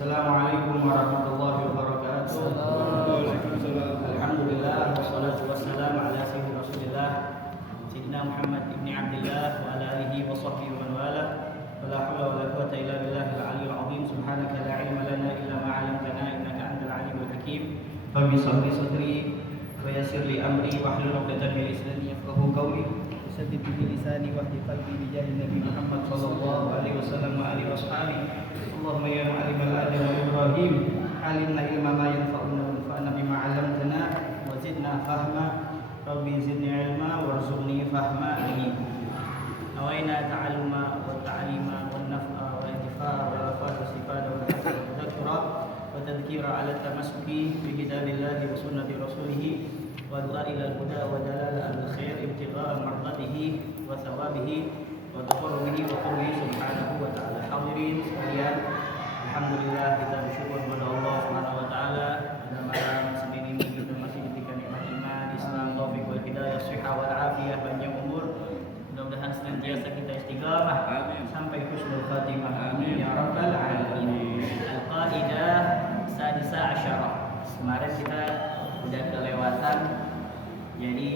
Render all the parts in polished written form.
Assalamualaikum warahmatullahi wabarakatuh. Alhamdulillah wassalatu wassalamu ala sayyidina Rasulillah Sayyidina Muhammad ibn Abdullah wa ala alihi wa sahbihi wa man wala. Wala haula wala quwwata illa billahil aliyyil azim. Subhanaka la ilma lana illa ma 'allamtana innaka antal alimul hakim. Rabbi shrah sadri wa yassir li amri wahlul 'uqdatam min lisani yafqahu qawli. Saddid bi lisani wa hdi qalbi bi jahi Nabi Muhammad sallallahu alaihi wasallam wa alihi washabihi. Allahumma ya mu'allimal Adam wa Ibrahim, alimna ilma ma yanfa'una wanfa'na bima 'allamtana wa zidna fahma. Rabbi zidni ilma warzuqni fahma. Amin. Nawaina ta'alluma wa ta'lima wa naf'a wa intifa'a wa wafat wa istifada wa hasana wa tadhakkura wa tadhkira 'ala tamassuki bi kitabillahi wa sunnati rasulih wa du'a ila al-huda wa dalala al-khair ibtigha'a mardatihi wa thawabihi wa taqarrubihi wa qurbihi subhanahu wa ta'ala. Hadirin sekalian, alhamdulillah kita bersyukur kepada Allah Subhanahu wa taala pada malam Senin ini kita masih diberikan nikmat iman, Islam, taufik wal hidayah, shihah wal afiyah, panjang umur. Mudah-mudahan senantiasa kita istiqamah sampai husnul khatimah. Amin ya rabbal alamin. Al-qaidah sadisa asyarah. Kemarin kita udah kelewatan, jadi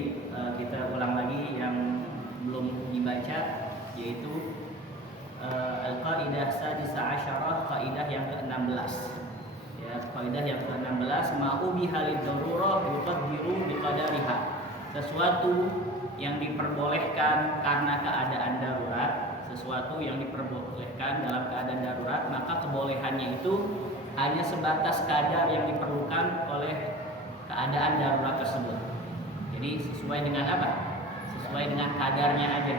kita ulang lagi yang belum dibaca, yaitu Al-Qaidah Sadisa Asyarah, kaidah yang ke-16. Ya, kaidah yang ke-16, ma'u bihalid darurah yuqaddiru biqadariha. Sesuatu yang diperbolehkan karena keadaan darurat, sesuatu yang diperbolehkan dalam keadaan darurat, maka kebolehannya itu hanya sebatas kadar yang diperlukan oleh keadaan darurat tersebut. Jadi sesuai dengan apa? Sesuai dengan kadarnya aja.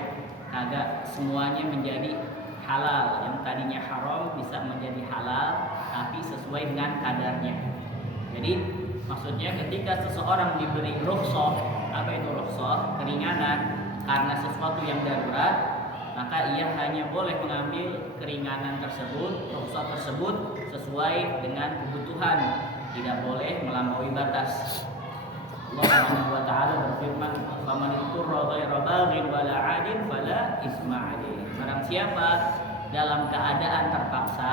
Kagak semuanya menjadi halal, yang tadinya haram bisa menjadi halal, tapi sesuai dengan kadarnya. Jadi maksudnya ketika seseorang diberi rukhsah, apa itu rukhsah? Keringanan karena sesuatu yang darurat, maka ia hanya boleh mengambil keringanan tersebut, rukhsah tersebut sesuai dengan kebutuhan, tidak boleh melampaui batas. Allah Subhanahu wa taala berfirman, "Faman ittara ghaira baghin wala 'adin fala isma 'alaihi." Barang siapa dalam keadaan terpaksa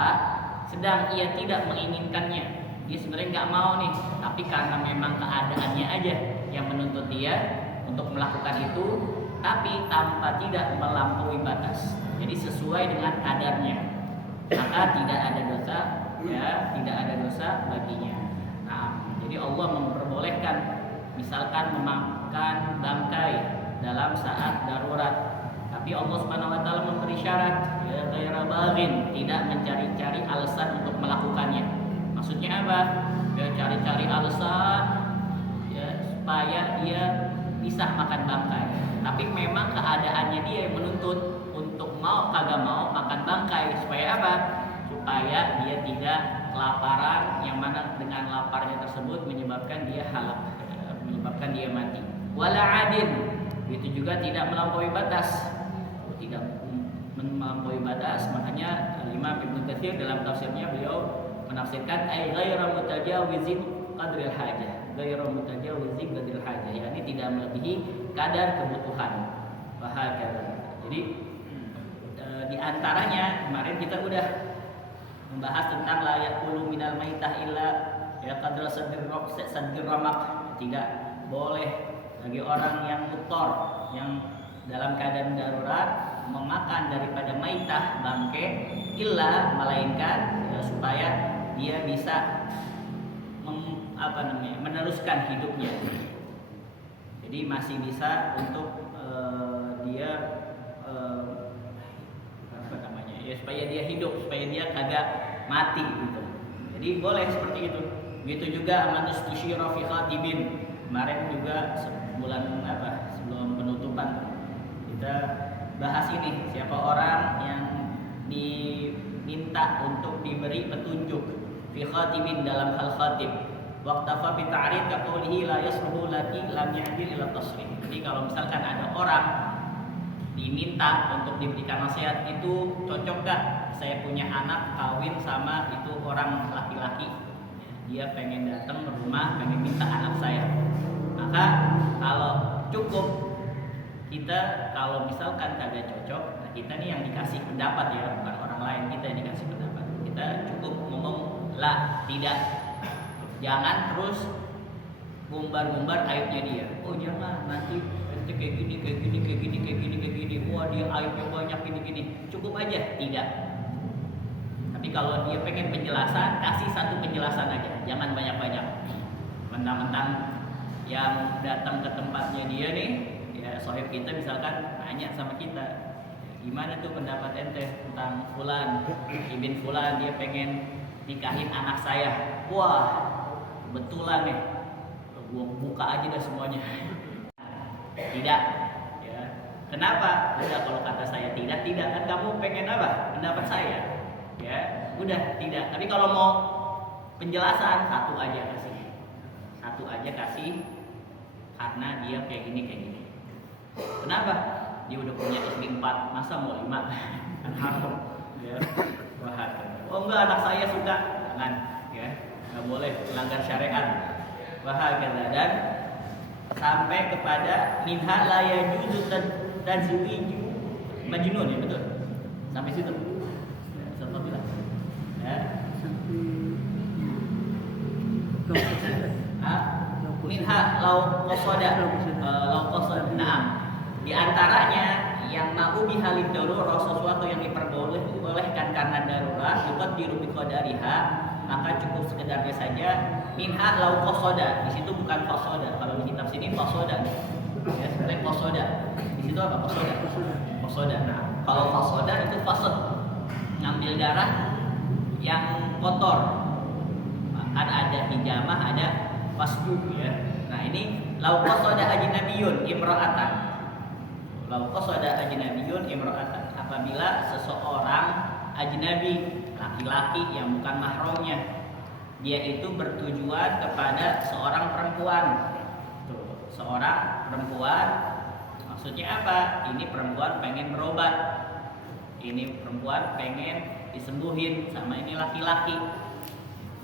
sedang ia tidak menginginkannya, dia sebenarnya nggak mau nih, tapi karena memang keadaannya aja yang menuntut dia untuk melakukan itu, tapi tanpa tidak melampaui batas, jadi sesuai dengan kadarnya, maka tidak ada dosa, ya tidak ada dosa baginya. Nah, jadi Allah memperbolehkan misalkan memakan bangkai dalam saat darurat. Tapi Allah Subhanahu wa taala memberi syarat, ya ghaira baghin, tidak mencari-cari alasan untuk melakukannya. Maksudnya apa? Ya cari-cari alasan ya supaya dia bisa makan bangkai. Tapi memang keadaannya dia yang menuntut untuk mau kagak mau makan bangkai. Supaya apa? Supaya dia tidak kelaparan, yang mana dengan laparnya tersebut menyebabkan dia halak, menyebabkan dia mati. Wala adin, itu juga tidak melampaui batas. Tidak melampaui batas, makanya Imam Ibnu Katsir dalam tafsirnya beliau menafsirkan ay ghairu mutajawizin qadril hajah, ghairu mutajawizin qadril hajah, yakni tidak melebihi kadar kebutuhan. Bahagara. Jadi di antaranya kemarin kita udah membahas tentang la yaqulu minal maitah illa ya qadra sadr ramak. Tidak boleh bagi orang yang utor, yang dalam keadaan darurat memakan daripada maitah, bangke, illa melainkan ya, supaya dia bisa meneruskan hidupnya. Jadi masih bisa untuk dia ya supaya dia hidup, supaya dia kagak mati gitu. Jadi boleh seperti itu. Begitu juga manustusyira fi khatibin. Kemarin juga sebelum penutupan kita bahas ini, siapa orang yang diminta untuk diberi petunjuk fi khatibin dalam hal khatib. Waqtafa bi ta'rid ka qawlihi la yasruhu lati lam yahdil ila tasrih. Jadi kalau misalkan ada orang diminta untuk diberikan nasihat, itu cocok gak saya punya anak kawin sama itu orang laki-laki, dia pengen datang ke rumah, pengen minta anak saya. Maka kalau cukup kita, kalau misalkan kagak cocok, nah kita nih yang dikasih pendapat ya, bukan orang lain, kita yang dikasih pendapat. Kita cukup ngomong Lah, tidak. Jangan terus ngumbar-ngumbar aibnya dia. Oh jangan, nanti ente kayak gini. Wah dia aibnya banyak gini. Cukup aja, tidak. Tapi kalau dia pengen penjelasan, kasih satu penjelasan aja, jangan banyak-banyak. Mentang-mentang yang datang ke tempatnya dia nih, ya sohib kita misalkan nanya sama kita, gimana tuh pendapat ente tentang fulan, ibn fulan, dia pengen nikahin anak saya. Wah, betulan nih, gua buka aja dah semuanya. Tidak, ya. Kenapa? Udah kalau kata saya tidak kan kamu pengen apa? Pendapat saya. Ya, udah tidak. Tapi kalau mau penjelasan satu aja kasih, karena dia kayak gini. Kenapa? Dia udah punya istri 4, masa mau 5? Kan haram. Ya, oh enggak, anak saya suka, jangan, ya, nggak boleh melanggar syariat. Bahagia dan sampai kepada minha la yajuzu tazwiju majnun, ya betul. Sampai situ. Ya. Minha lau qasada na'am. Di antaranya yang mau bihalid darurat, sesuatu yang diperbolehkan karena darurat, yuqaddiru biqadariha, maka cukup sekedarnya saja. Minha lau qasada, di situ bukan qasada. Kalau di kitab sini qasada. Ya, sebenarnya qasada. Di situ apa qasada? Nah, kalau qasada itu fasad, ngambil darah yang kotor. Kan ada hijamah, ada fasdu, ya. Nah, ini lau qasada ajnabiyun imra'atan. Lau qasada ajnabiyun imra'atan, apabila seseorang ajnabi, laki-laki yang bukan mahramnya, dia itu bertujuan kepada seorang perempuan. Tuh, seorang perempuan, maksudnya apa? Ini perempuan pengen berobat. Ini perempuan pengen disembuhin sama ini laki-laki.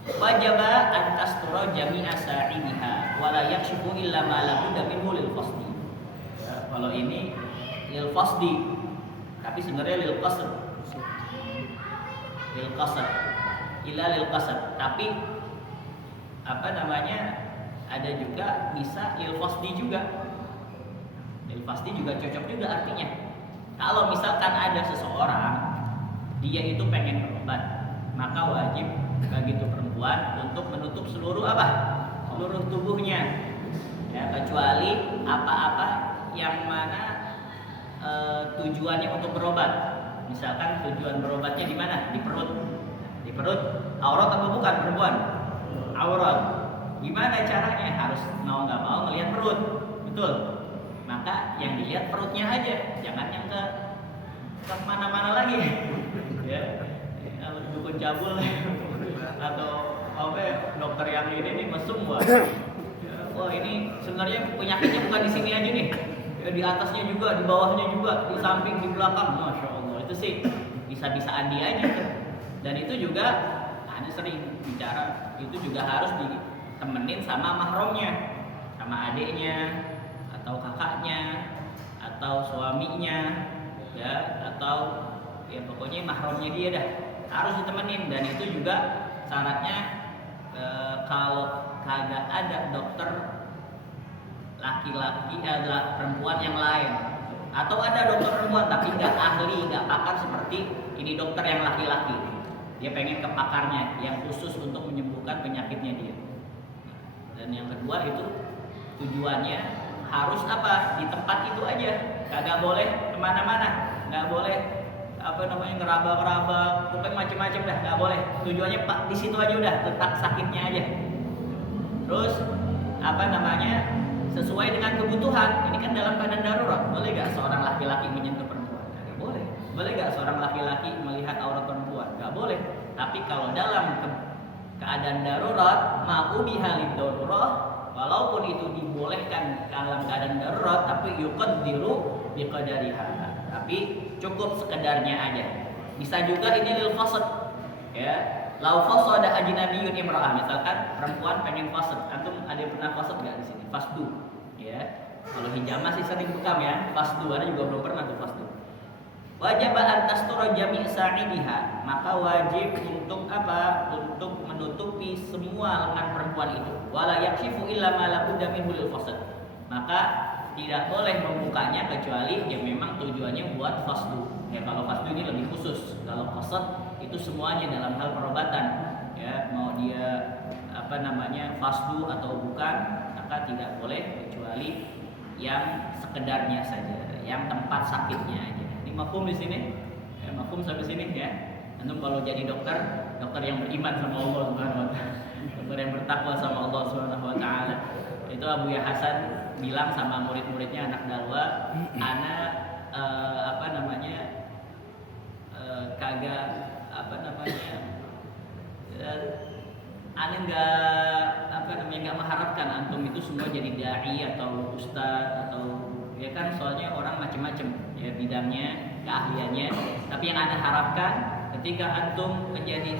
Wajaba antastura jami'a sa'idiha wa la yakshifu illa ma lahu minhu lil qasdi. Ya, kalau ini lil qasdi, tapi sebenarnya lil qasd. Illa lil qasd. Tapi apa namanya? Ada juga bisa lil qasdi juga. Lil qasdi juga cocok juga artinya. Kalau misalkan ada seseorang dia itu pengen berobat, maka wajib bagi itu perempuan untuk menutup seluruh tubuhnya, ya, kecuali apa-apa yang mana tujuannya untuk berobat. Misalkan tujuan berobatnya di mana? Di perut. Aurat apa bukan perempuan? Aurat. Gimana caranya? Harus mau nggak mau melihat perut, betul. Maka yang dilihat perutnya aja, jangan yang ke mana-mana lagi. Ya, dukun cabul atau dokter yang ini mesum, wah ini sebenarnya penyakitnya bukan di sini aja nih, ya, di atasnya juga, di bawahnya juga, di samping, di belakang. Masya Allah, itu sih bisa-bisaan dia aja tuh. Dan itu juga ada sering bicara, itu juga harus ditemenin sama mahramnya, sama adiknya atau kakaknya atau suaminya, ya, atau ya pokoknya mahramnya dia dah harus ditemenin. Dan itu juga syaratnya kalau kagak ada dokter laki-laki adalah perempuan yang lain, atau ada dokter perempuan tapi nggak ahli, nggak pakar seperti ini dokter yang laki-laki, dia pengen ke pakarnya yang khusus untuk menyembuhkan penyakitnya dia. Dan yang kedua itu tujuannya harus apa? Di tempat itu aja, kagak boleh kemana-mana, nggak boleh ngeraba-ngeraba, pokoknya macam-macam dah, nggak boleh. Tujuannya pak di situ aja udah, letak sakitnya aja. Terus sesuai dengan kebutuhan. Ini kan dalam keadaan darurat, boleh nggak seorang laki-laki menyentuh perempuan? Nggak boleh. Boleh nggak seorang laki-laki melihat aurat perempuan? Nggak boleh. Tapi kalau dalam keadaan darurat, mau bihalid darurat, walaupun itu dibolehkan dalam keadaan darurat, tapi yuqaddiru biqadariha, tapi cukup sekedarnya aja. Bisa juga ini lil fasad, ya. Lau fasada ajnabiyun imra'ah, misalkan perempuan pengen fasad. Antum ada yang pernah fasad enggak di sini? Fasdu, ya. Kalau hijamah sih sering bekam, ya. Fasdu ada juga belum pernah tuh fasdu. Wajib an tastura jami' sa'idiha, maka wajib untuk apa? Untuk menutup semua lengan perempuan itu. Wala yakshifu illa ma la budda minhu lil fasad. Maka tidak boleh membukanya kecuali yang memang tujuannya buat fasdu. Ya kalau fasdu ini lebih khusus. Kalau fasad itu semuanya dalam hal perobatan. Ya mau dia fasdu atau bukan, maka tidak boleh kecuali yang sekedarnya saja, yang tempat sakitnya aja. Ini mafhum di sini? Ya, mafhum sampai sini ya. Antum kalau jadi dokter yang beriman sama Allah Subhanahu wa taala, dokter yang bertakwa sama Allah Subhanahu wa taala. Itu Abu Ya Hasan bilang sama murid-muridnya anak dalwa, nggak mengharapkan antum itu semua jadi dai atau ustaz atau ya kan, soalnya orang macam-macam ya bidangnya, keahliannya. Tapi yang Anda harapkan ketika antum menjadi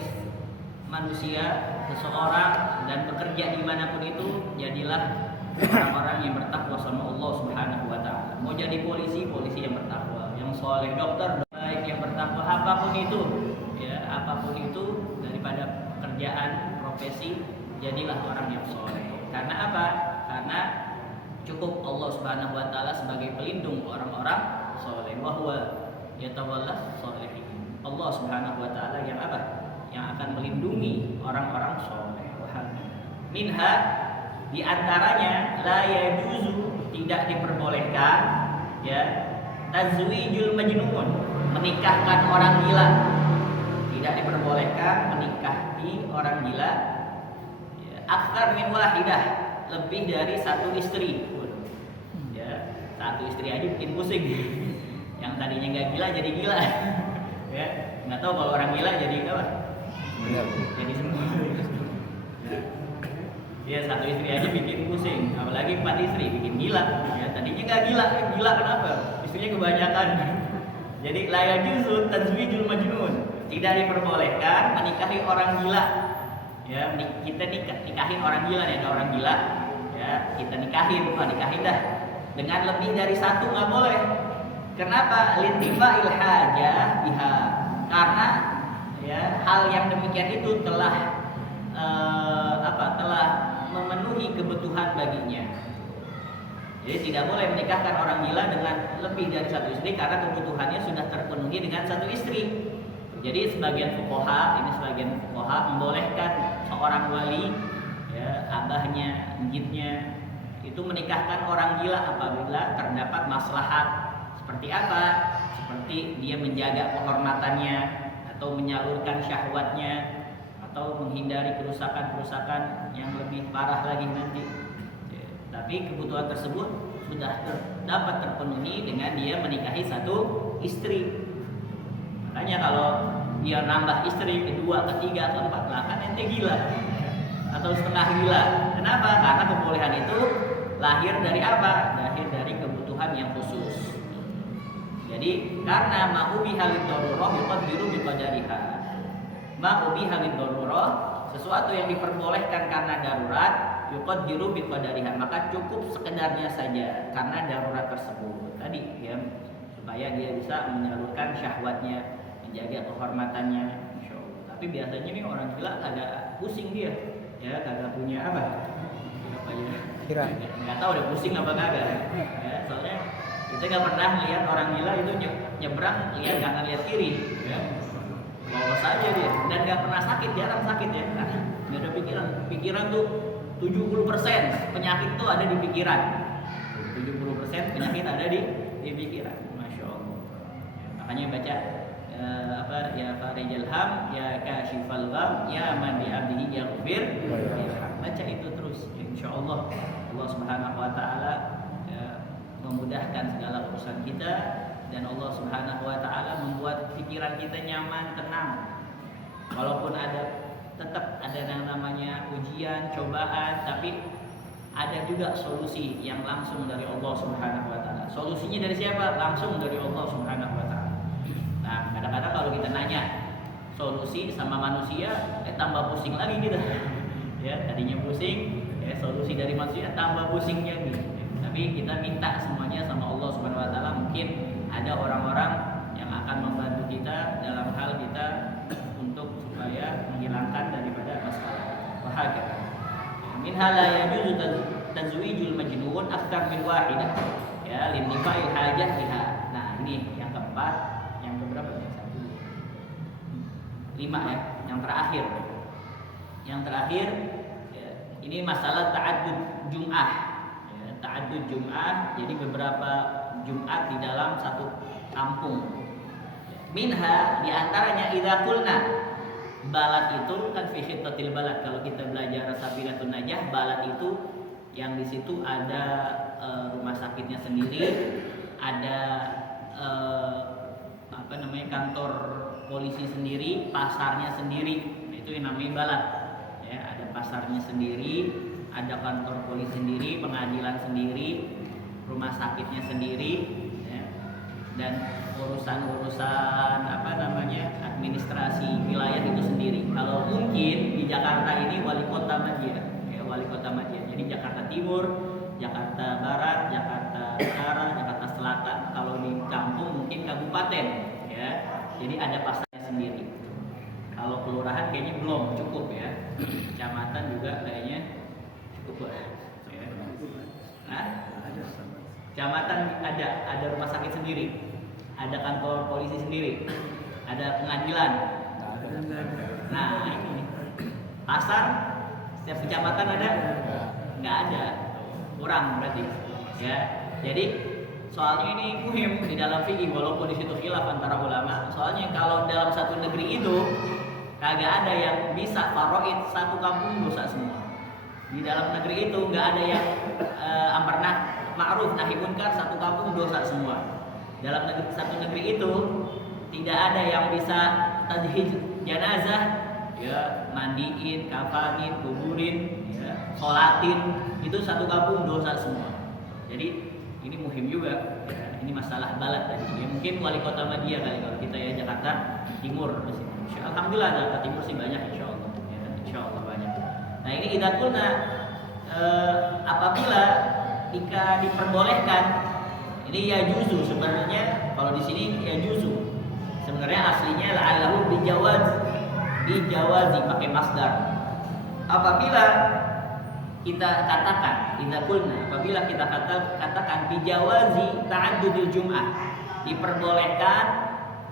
manusia, seseorang dan bekerja dimanapun itu, jadilah orang-orang yang bertakwa sama Allah Subhanahu wa taala. Mau jadi polisi yang bertakwa, yang soleh, dokter baik yang bertakwa, apapun itu ya, apapun itu daripada pekerjaan, profesi, jadilah orang yang soleh. Karena apa? Karena cukup Allah Subhanahu wa taala sebagai pelindung orang-orang soleh. Wa huwa yatawalla sholihin. Allah Subhanahu wa taala yang apa? Yang akan melindungi orang-orang soleh. Minha, di antaranya la yajuzu, tidak diperbolehkan ya, tazwijul majnun, menikahkan orang gila. Tidak diperbolehkan menikahi orang gila ya, aktsar min wahidah, lebih dari satu istri. Ya, satu istri aja bikin pusing. Yang tadinya nggak gila jadi gila. Ya, nggak tahu kalau orang gila jadi apa? Jadi semua. Ya, satu istri aja bikin pusing, apalagi 4 istri bikin gila. Ya, tadinya nggak gila, gila kenapa? Istrinya kebanyakan. Jadi la yajuzu tazwijul majnun, tidak diperbolehkan menikahi orang gila. Ya, kita nikahin orang gila nih, ada orang gila. Ya, kita nikahin dah. Dengan lebih dari satu nggak boleh. Kenapa? Lintifa'il hajah biha. Karena ya, hal yang demikian itu telah memenuhi kebutuhan baginya. Jadi tidak boleh menikahkan orang gila dengan lebih dari satu istri karena kebutuhannya sudah terpenuhi dengan satu istri. Jadi sebagian fuqaha membolehkan seorang wali ya, abahnya, njitnya itu menikahkan orang gila apabila terdapat maslahat. Seperti apa? Seperti dia menjaga kehormatannya atau menyalurkan syahwatnya atau menghindari kerusakan-kerusakan yang lebih parah lagi nanti. Ya, tapi kebutuhan tersebut sudah dapat terpenuhi dengan dia menikahi satu istri. Makanya kalau dia nambah istri kedua, ketiga, keempat, kan ente gila atau setengah gila. Kenapa? Karena kebolehan itu lahir dari apa? Lahir dari kebutuhan yang khusus. Jadi karena ma'ubiha lid-darurah yuqaddiru biqadariha. Ma'ubiha lid-darurah, sesuatu yang diperbolehkan karena darurat, yuqaddiru biqadariha, maka cukup sekedarnya saja karena darurat tersebut. Tadi ya, supaya dia bisa menyalurkan syahwatnya, menjaga kehormatannya, insyaallah. Tapi biasanya nih orang gila agak pusing dia, ya kagak punya apa ya? Nggak tahu deh pusing apa kagak. Ya, soalnya kita nggak pernah melihat orang gila itu nyebrang lihat kanan lihat kiri, ya. Lolos saja dia dan nggak pernah sakit, jarang sakit ya, karena nggak ada pikiran tuh 70% penyakit tuh ada di pikiran. 70% penyakit ada di pikiran, masya Allah. Makanya baca ya farijal ham, ya kashifal gham, ya man bi abdihi yaghfir. Baca itu terus, insya Allah Allah Subhanahu wa taala memudahkan segala urusan kita, dan Allah Subhanahu wa taala membuat pikiran kita nyaman, tenang. Walaupun tetap ada yang namanya ujian, cobaan, tapi ada juga solusi yang langsung dari Allah Subhanahu wa taala. Solusinya dari siapa? Langsung dari Allah Subhanahu wa taala. Nah, kadang-kadang kalau kita nanya solusi sama manusia, tambah pusing lagi kita. Ya, tadinya pusing, ya solusi dari manusia tambah pusingnya gitu. Tapi kita minta semuanya sama Allah Subhanahu wa taala. Mungkin ada orang-orang yang akan membantu kita dalam hal kita untuk supaya menghilangkan daripada masalah. Hakata. Minha la yajuzu tazwijul majnun akthar min wahidah. Ya, linnifa'il hajah biha. Nah, ini yang keempat, yang keberapa nih? 1 5 ya, yang terakhir. Yang terakhir ya, ini masalah ta'addud Jum'ah. Ya, ta'addud Jum'ah, jadi beberapa Jumat di dalam satu kampung. Minha diantaranya idza qulna balad itu kan fi khittatil balad. Kalau kita belajar Safinatun Najah, balad itu yang di situ ada rumah sakitnya sendiri, ada kantor polisi sendiri, pasarnya sendiri. Itu yang namanya balad. Ya, ada pasarnya sendiri, ada kantor polisi sendiri, pengadilan sendiri, rumah sakitnya sendiri, ya, dan urusan-urusan administrasi wilayah itu sendiri. Kalau mungkin di Jakarta ini wali kota Madya, ya, wali kota Madya. Jadi Jakarta Timur, Jakarta Barat, Jakarta Utara, Jakarta Selatan. Kalau di kampung mungkin kabupaten, ya. Jadi ada pasarnya sendiri. Kalau kelurahan kayaknya belum cukup ya. Kecamatan juga kayaknya cukup lah. Ya. Nah, kecamatan ada rumah sakit sendiri, ada kantor polisi sendiri, ada pengadilan. Nah, ini pasar setiap kecamatan ada? Nggak ada, kurang berarti. Ya, jadi soalnya ini muhim di dalam fikih, walaupun di situ khilaf antara ulama. Soalnya kalau dalam satu negeri itu kagak ada yang bisa faraid satu kampung dosa semua. Di dalam negeri itu nggak ada yang amar ma'ruf nahi munkar satu kampung dosa semua. Dalam satu negeri itu tidak ada yang bisa tajhiz jenazah, ya, mandiin, kafanin, kuburin, ya, sholatin, itu satu kampung dosa semua. Jadi ini muhim juga. Ya, ini masalah balad tadi. Ya, mungkin wali kota Madya kali kalau kita ya Jakarta Timur. Alhamdulillah Jakarta Timur sih banyak insyaallah. Ya, insyaallah banyak. Nah ini idza qulna apabila jika diperbolehkan, ini ya juzu sebenarnya. Kalau di sini ya juzu. Sebenarnya aslinya la'allahu bijawazi pakai masdar. Apabila kita katakan idza qulna, apabila kita katakan bijawazi ta'addudil jum'ah, diperbolehkan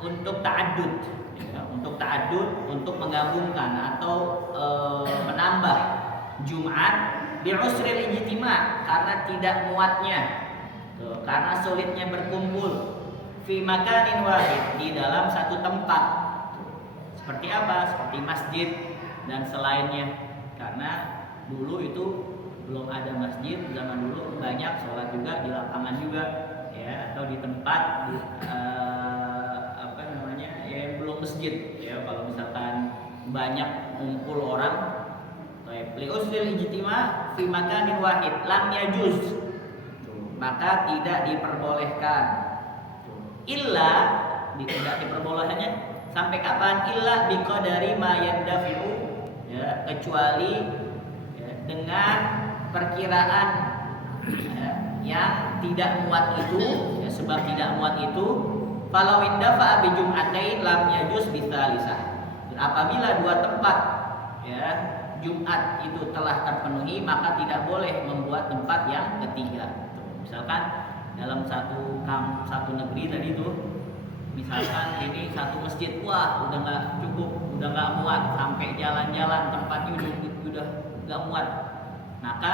untuk ta'addud, ya, untuk ta'addud, untuk menggabungkan atau menambah Jumat bi'usril ijtima', karena tidak muatnya, karena sulitnya berkumpul fi makanin wahid, di dalam satu tempat. Seperti apa? Seperti masjid dan selainnya. Karena dulu itu belum ada masjid, zaman dulu banyak sholat juga di lapangan juga, ya, atau di tempat yang belum masjid, ya. Kalau misalkan banyak ngumpul orang, li'usril ijtima' fi makanin wahid lam yajuz, maka tidak diperbolehkan. Illa tidak diperbolehkannya sampai kapan? Illa biqadari ma yandafi'u, ya, kecuali ya, dengan perkiraan ya, yang tidak muat itu, ya, sebab tidak muat itu falau indafa bi jum'atain lam yajuz bisalisah. Apabila dua tempat, ya, Jumat itu telah terpenuhi, maka tidak boleh membuat tempat yang ketiga. Misalkan dalam satu negeri tadi itu, misalkan ini satu masjid, wah udah nggak cukup, udah nggak muat, sampai jalan-jalan tempatnya udah nggak muat, maka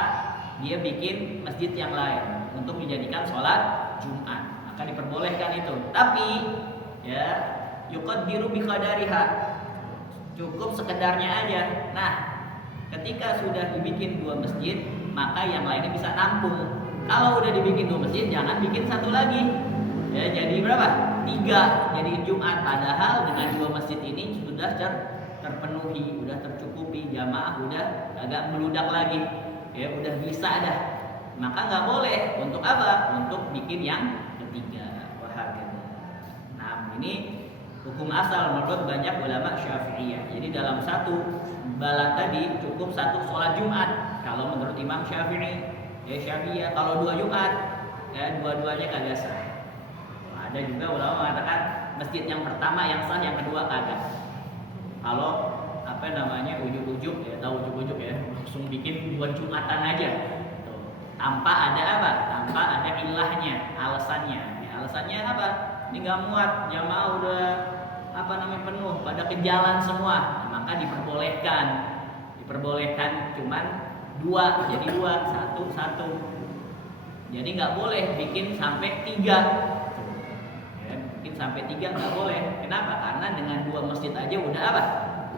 dia bikin masjid yang lain untuk dijadikan sholat Jumat, maka diperbolehkan itu. Tapi ya yuqaddiru biqadariha, cukup sekedarnya aja. Nah, ketika sudah dibikin dua masjid, maka yang lainnya bisa nampung. Kalau udah dibikin dua masjid, jangan bikin satu lagi. Ya, jadi berapa? 3. Jadi Jumat. Padahal dengan dua masjid ini sudah terpenuhi, udah tercukupi, jamaah udah agak meludak lagi. Ya, udah bisa dah. Maka nggak boleh. Untuk apa? Untuk bikin yang ketiga. Wahakata. Nah, ini hukum asal menurut banyak ulama Syafi'iyah. Jadi dalam satu balad tadi cukup satu sholat Jumat. Kalau menurut Imam Syafi'i, ya Syafi'iyah, kalau 2 Jumat, ya dua-duanya kagak sah. Ada juga ulama mengatakan masjid yang pertama yang sah, yang kedua kagak. Kalau ujuk-ujuk, ya tahu ujuk-ujuk ya, buat Jumatan aja. Tuh. Tanpa ada apa? Tanpa ada ilahnya, alasannya. Ya, alasannya apa? Ini nggak muat, jamaah udah penuh, pada ke jalan semua. Nah, maka diperbolehkan cuman dua, jadi dua, satu. Jadi nggak boleh bikin sampai 3. Ya, bikin sampai 3 nggak boleh. Kenapa? Karena dengan 2 masjid aja udah apa?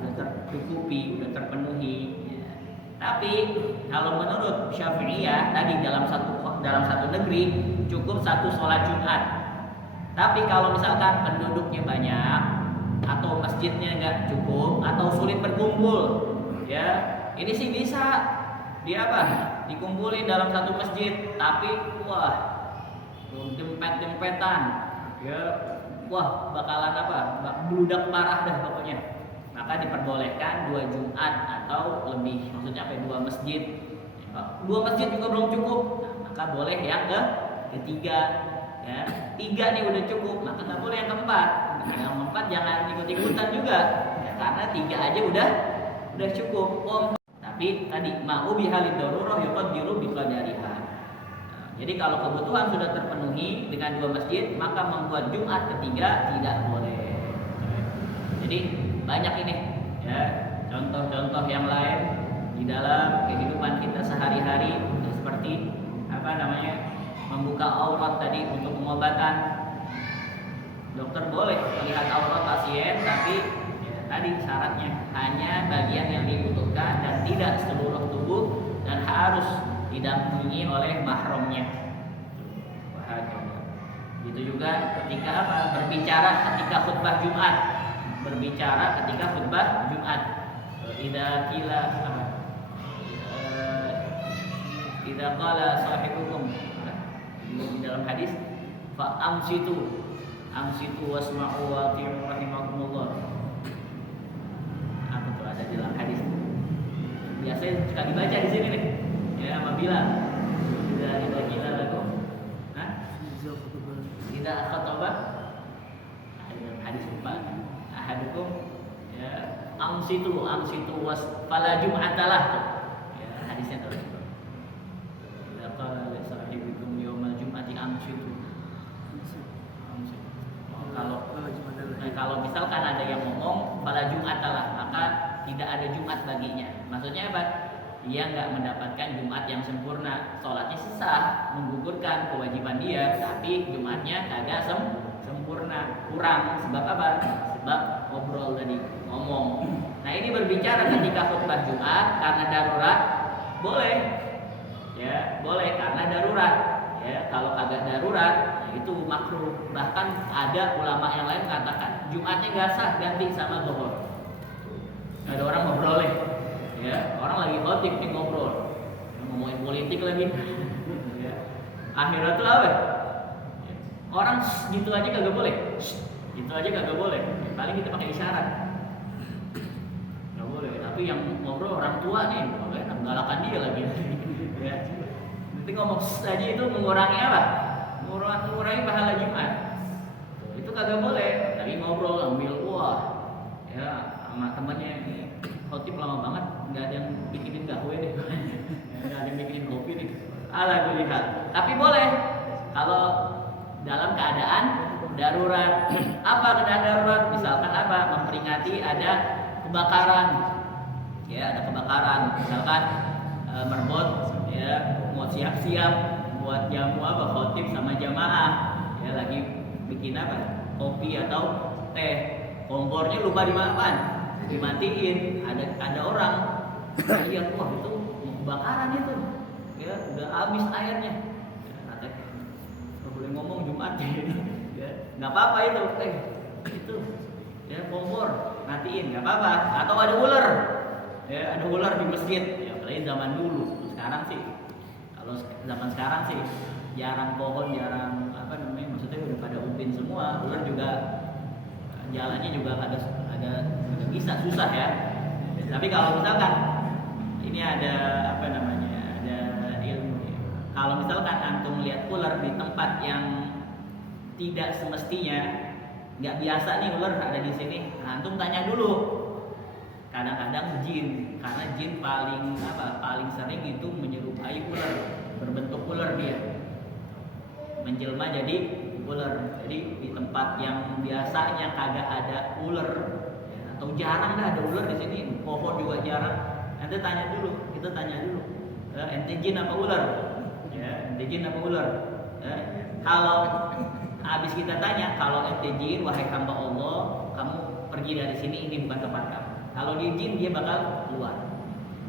Udah tercukupi, udah terpenuhi. Ya. Tapi kalau menurut Syafi'iyah tadi dalam satu negeri cukup 1 sholat Jumat. Tapi kalau misalkan penduduknya banyak atau masjidnya nggak cukup atau sulit berkumpul, ya ini sih bisa dikumpulin dalam satu masjid, tapi dempet-dempetan, ya bakalan bludak parah dah pokoknya. Maka diperbolehkan 2 Jumat atau lebih, maksudnya 2 masjid. 2 masjid juga belum cukup, maka boleh yang ketiga. Ya, 3 nih udah cukup, maka nggak boleh yang keempat. Yang keempat jangan ikut-ikutan juga, ya, karena 3 aja udah cukup. Tapi tadi mau bihalid darurah yuqaddiru biqadariha. Jadi kalau kebutuhan sudah terpenuhi dengan 2 masjid, maka membuat Jumat ketiga tidak boleh. Jadi banyak ini ya contoh-contoh yang lain di dalam kehidupan kita sehari-hari, seperti membuka aurat tadi untuk pengobatan. Dokter boleh melihat aurat pasien, tapi ya, tadi syaratnya hanya bagian yang dibutuhkan dan tidak seluruh tubuh, dan harus didampingi oleh mahramnya. Gitu juga ketika berbicara ketika khutbah Jumat. Idza qala sahibukum, di dalam hadis fa amsitu wasma'u wa ati'u rahimakumullah. Apa tuh ada di dalam hadis? Biasanya suka dibaca di sini nih. Ya, apabila idza qila lakum idza khataba, hadis lupa. Ahadukum ya amsitu was fala jum'atalah tuh. Ya, hadisnya tuh. Idza qala li sahibikum yaumal jum'ati amsitu. Kalau misalkan ada yang ngomong pada Jumat maka tidak ada Jumat baginya. Maksudnya apa? Dia nggak mendapatkan Jumat yang sempurna. Sholatnya sah, menggugurkan kewajiban dia, tapi Jumatnya kagak sempurna, kurang. Sebab apa? Sebab ngobrol tadi, ngomong. Nah ini berbicara ketika khutbah Jumat karena darurat, boleh. Ya, boleh karena darurat. Ya, kalau kagak darurat itu makruh. Bahkan ada ulama yang lain mengatakan Jumatnya nggak sah, ganti sama zuhur. Ada orang ngobrol ya, orang lagi khotib nih ngobrol, ngomongin politik lagi. Ya. Akhirnya tuh apa? Orang gitu aja kagak boleh, gitu aja kagak boleh. Paling kita pakai isyarat, nggak boleh. Tapi yang ngobrol orang tua nih, makanya menggalakan dia lagi. Ya. Nanti ngomong aja itu mengurangi apa? Mengurangi pahala Jumat. Itu kagak boleh. Tapi ngobrol ambil ya sama temannya ini khotib lama banget, nggak ada yang bikinin gawe nih, nggak ada yang bikinin kopi nih. Ala kulihat. Tapi boleh kalau dalam keadaan darurat. Apa keadaan darurat? Misalkan memperingati ada kebakaran. Ya, ada kebakaran. Misalkan merbot ya mau siap-siap buat jamu khotib sama jamaah, ya lagi bikin kopi atau teh, kompornya lupa dimatiin, ada orang lihat itu kebakaran itu, ya udah habis airnya, ya, nggak boleh ngomong Jumat ya nggak apa-apa itu ya kompor matiin nggak apa-apa, atau ada ular ya, ada ular di masjid ya, apalagi zaman dulu. Sekarang sih, kalau zaman sekarang sih jarang pohon, jarang maksudnya udah pada upin semua, ular juga jalannya juga agak bisa susah ya. Tapi kalau misalkan ini ada ada ilmu ya. Kalau misalkan antum lihat ular di tempat yang tidak semestinya, nggak biasa nih ular ada di sini, antum tanya dulu. kadang-kadang jin, karena jin paling sering itu menyerupai ular, berbentuk ular dia, menjelma jadi ular. Jadi di tempat yang biasanya kagak ada ular, ya, atau jarang dah ada ular di sini, pohon juga jarang. Nanti tanya dulu, ente jin apa ular? Ya, ente jin apa ular? Ya, kalau habis kita tanya, kalau ente jin, wahai hamba Allah, kamu pergi dari sini, ini bukan tempat kamu. Kalau dia jin, dia bakal keluar.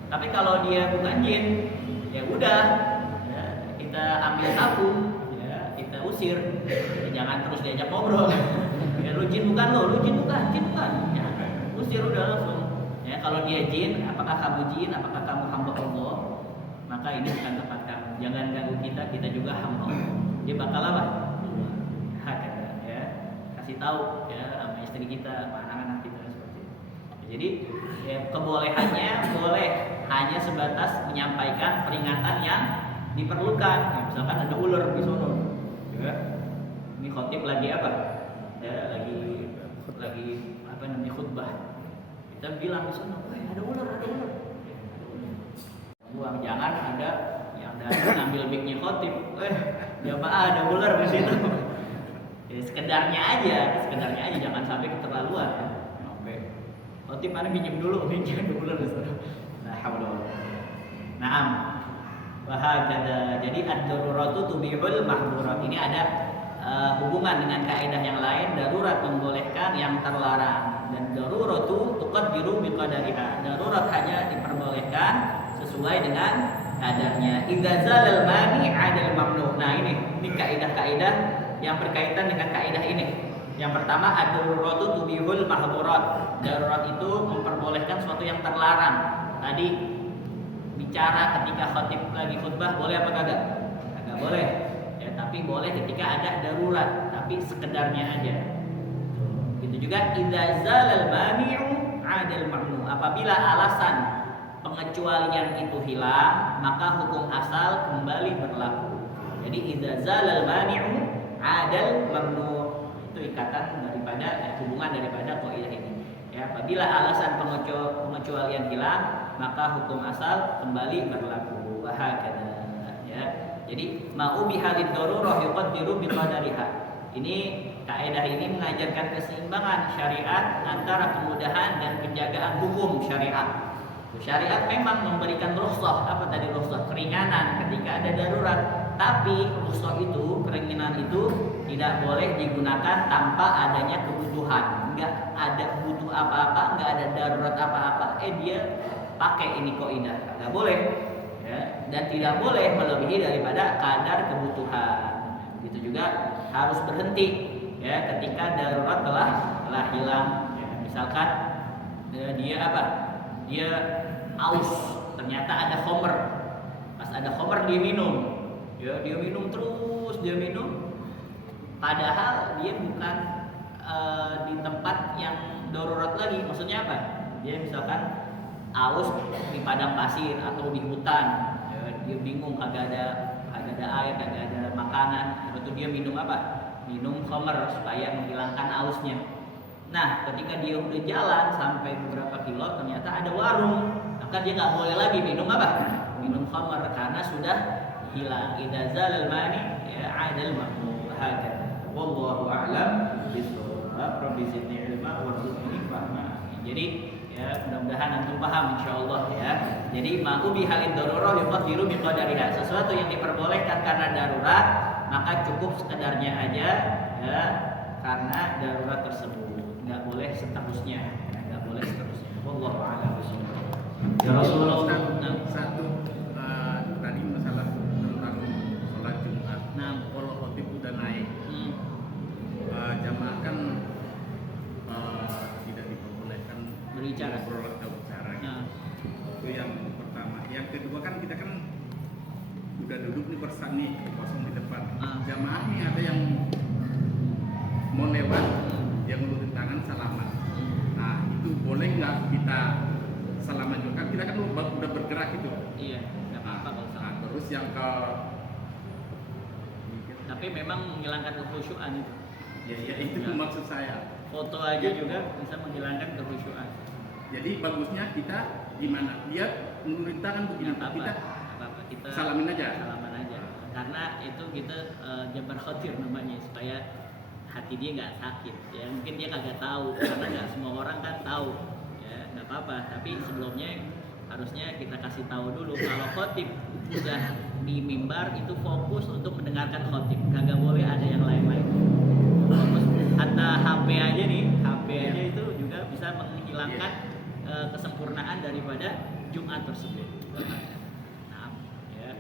Tapi kalau dia bukan jin, ya udah, ya, kita ambil sapu, ya, kita usir. Ya, jangan terus diajak ngobrol. Ya, lu jin bukan, jin bukan. Ya, usir udah langsung. Ya, kalau dia jin, apakah kamu jin, apakah kamu hamba Allah, maka ini bukan tempat kamu. Jangan ganggu kita juga hamba Allah. Dia bakal apa? Hakata, ya, kasih tahu ya sama istri kita, sama anak-anak kita seperti itu. Jadi ya, kebolehannya boleh hanya sebatas menyampaikan peringatan yang diperlukan. Ya, misalkan ada ular di sono, ya, ini khotib lagi apa? Ya, lagi apa namanya khutbah. Kita bilang di sono, ada ular. Buang, jangan ada yang datang ambil mic-nya khotib. Jamaah ada ular di situ. Ya, sekedarnya aja, jangan sampai keterlaluan. Ya. Oke. Khotib mana minjem dulu, ada ular di situ. Nah, haula. Naam. Wahakada. Jadi ad-daruratu tubihul mahdurat. Ini ada hubungan dengan kaidah yang lain. Darurat membolehkan yang terlarang, dan daruratu tuqaddiru biqadariha. Darurat hanya diperbolehkan sesuai dengan kadarnya. Idza zalal mani 'adal mamnu. Nah, ini kaidah-kaidah yang berkaitan dengan kaidah ini. Yang pertama, ad-daruratu tubihul mahdurat. Darurat itu memperbolehkan sesuatu yang terlarang. Tadi bicara ketika khatib lagi khutbah boleh apa kagak? Kagak boleh. Ya, tapi boleh ketika ada darurat, tapi sekedarnya aja. Itu juga idza zalal mani'u 'adal mamnu. Apabila alasan pengecualian itu hilang, maka hukum asal kembali berlaku. Jadi idza zalal mani'u 'adal mamnu, itu ikatan daripada hubungan daripada kaidah ini. Ya, apabila alasan pengecualian hilang, maka hukum asal kembali berlaku. Wahakada. Ya. Jadi ma'u bihalid darurah yuqaddiru biqadariha. Ini kaidah ini mengajarkan keseimbangan syariat antara kemudahan dan penjagaan hukum syariat. Syariat memang memberikan rukhsah, apa tadi rukhsah? Keringanan ketika ada darurat. Tapi rukhsah itu, keringanan itu tidak boleh digunakan tanpa adanya kebutuhan. Enggak ada butuh apa-apa, enggak ada darurat apa-apa, dia pakai ini kaidah. Enggak boleh. Ya, dan tidak boleh melebihi daripada kadar kebutuhan. Begitu juga harus berhenti ya ketika darurat telah hilang. Ya, misalkan dia apa? Dia aus, ternyata ada khamr. Pas ada khamr dia minum. Ya, dia minum terus, padahal dia bukan di tempat yang darurat lagi. Maksudnya apa? Dia misalkan aus di padang pasir atau di hutan, ya, dia bingung, kagak ada air, kagak ada makanan, itu dia minum apa? Minum khamr supaya menghilangkan ausnya. Nah, ketika dia udah jalan sampai beberapa kilo, ternyata ada warung, maka dia nggak boleh lagi minum apa? Minum khamr karena sudah hilang. Idza zalal mani ya 'adal mamnu. Hakada. Wallahu a'lam bishawab. Rabbi zidni ilma warzuqni fahma. Jadi ya, mudah-mudahan antum paham insyaallah ya. Jadi ma'u bihalid darurah yuqaddiru biqadariha. Sesuatu yang diperbolehkan karena darurat, maka cukup sekedarnya aja ya, karena darurat tersebut. Enggak boleh seterusnya, ya, enggak boleh seterusnya. Wallahu a'lam bishawab. Ya Rasulullah, satu tadi masalah tentang sholat Jumat. Nah, kalau khotib udah naik, jamaah kan tidak diperbolehkan berbicara. Berbicara. Nah. Itu yang pertama. Yang kedua kan kita kan udah duduk nih bersama kosong di depan. Jamaah nih ada yang mau lewat, yang ngulurin tangan salaman. Nah, itu boleh nggak kita salaman juga? Kita kan udah bergerak itu. Iya, nggak apa-apa kalau salah. Nah, terus yang ke tapi memang menghilangkan kekhusyuan itu. ya itu Ya. maksud saya. Foto aja juga bisa menghilangkan kekhusyuan. Jadi bagusnya kita gimana? Dia menurut kita kan begini, kita kita salamin aja. Karena itu kita jabar khotir namanya, supaya hati dia nggak sakit. Ya mungkin dia kagak tahu, karena nggak semua orang kan tahu. Ya nggak apa-apa. Tapi sebelumnya harusnya kita kasih tahu dulu kalau khotib udah di mimbar itu fokus untuk mendengarkan khotib, kagak boleh ada yang lain-lain. Fokus. Hatta HP aja nih, HP aja itu juga bisa menghilangkan kesempurnaan daripada Jumat tersebut. Nah, ya.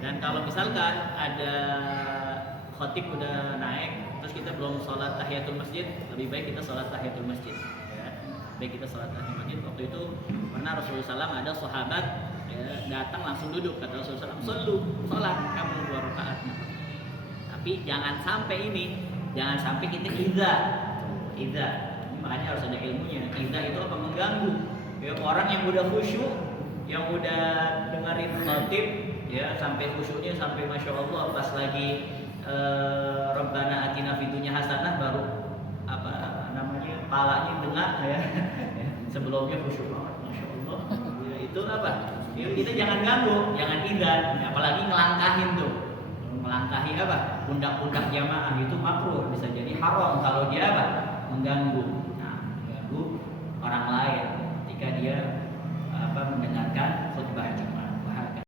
Dan kalau misalkan ada khotib udah naik, terus kita belum sholat tahiyatul masjid, lebih baik kita sholat tahiyatul masjid. Ya. Baik kita sholat tahiyatul masjid. Waktu itu pernah Rasulullah SAW ada sahabat datang langsung duduk, kata Rasulullah SAW, sholat kamu 2 rakaat. Tapi jangan sampai kita idza. Makanya harus ada ilmunya. Idza itu apa? Mengganggu. Ya, orang yang udah khusyuk, yang udah dengerin khatib, ya sampai khusyuknya sampai masya Allah, pas lagi Rabbana atina fid dunya hasanah baru palanya dengar ya. Sebelumnya khusyuk banget, masya Allah. Ya, itu apa? Ya, kita jangan ganggu, jangan idzan, apalagi ngelangkahin tuh. Melangkahi apa? Pundak-pundak jamaah itu makruh, bisa jadi haram kalau dia apa? Mengganggu. Mengganggu orang lain ketika dia mendengarkan khutbah Jumat.